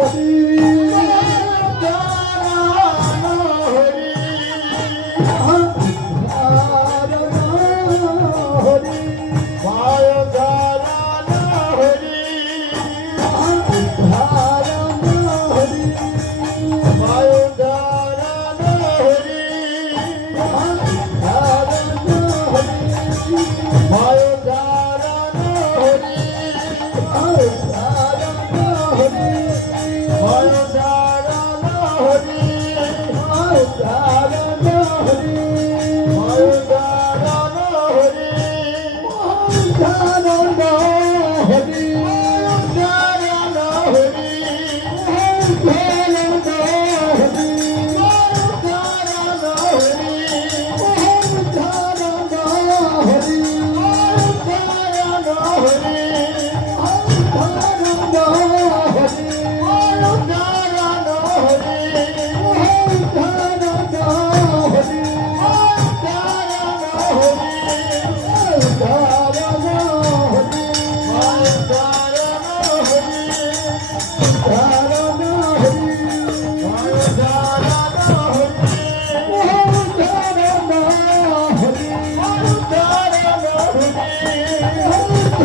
嗯。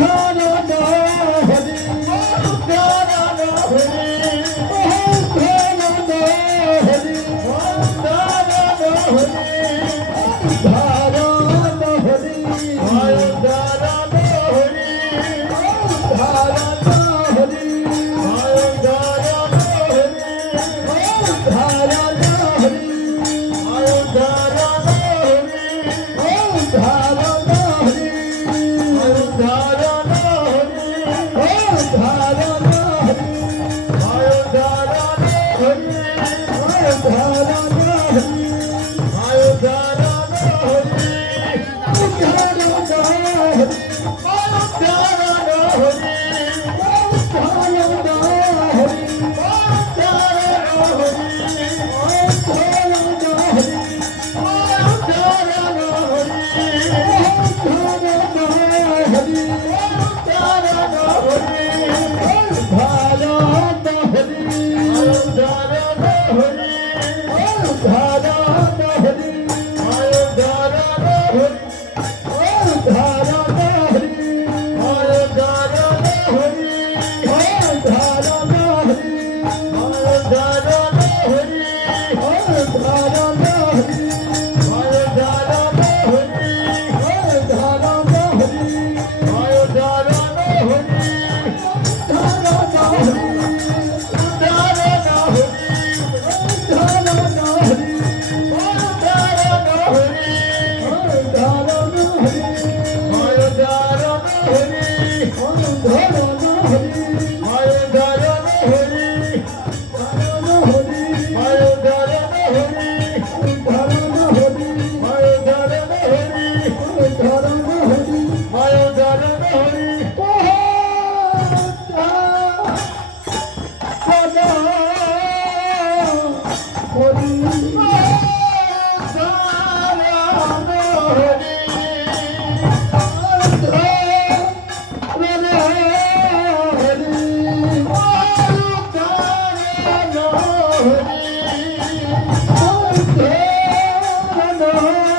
no, no, no.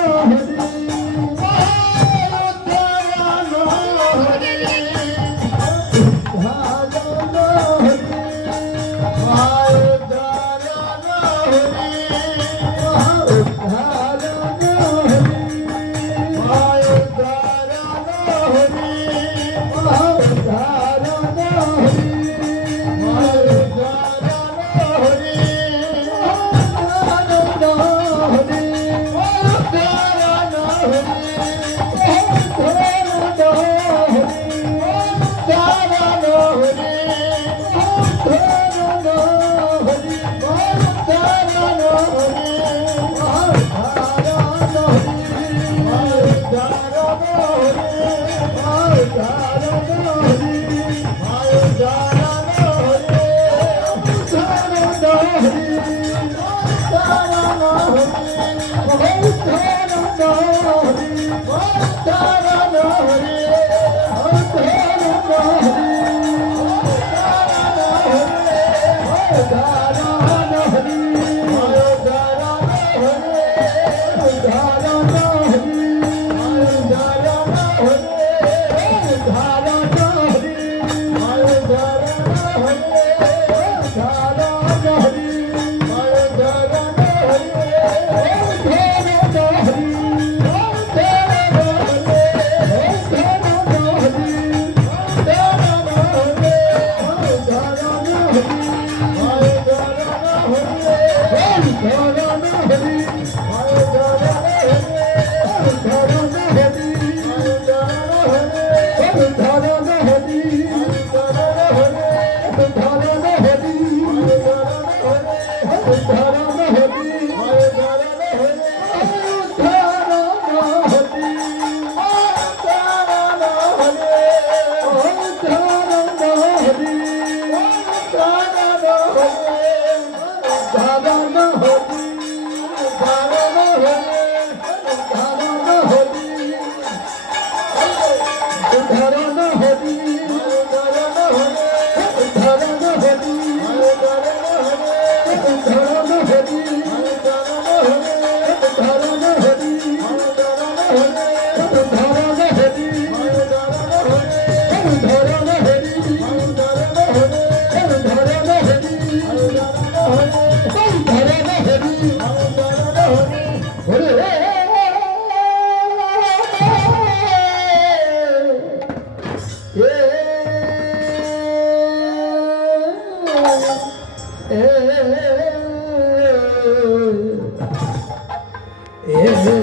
Hallelujah. Oh, Oh,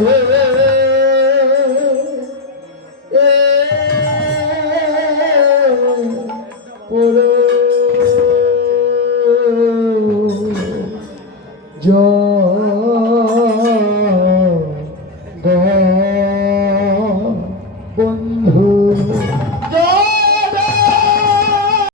Joy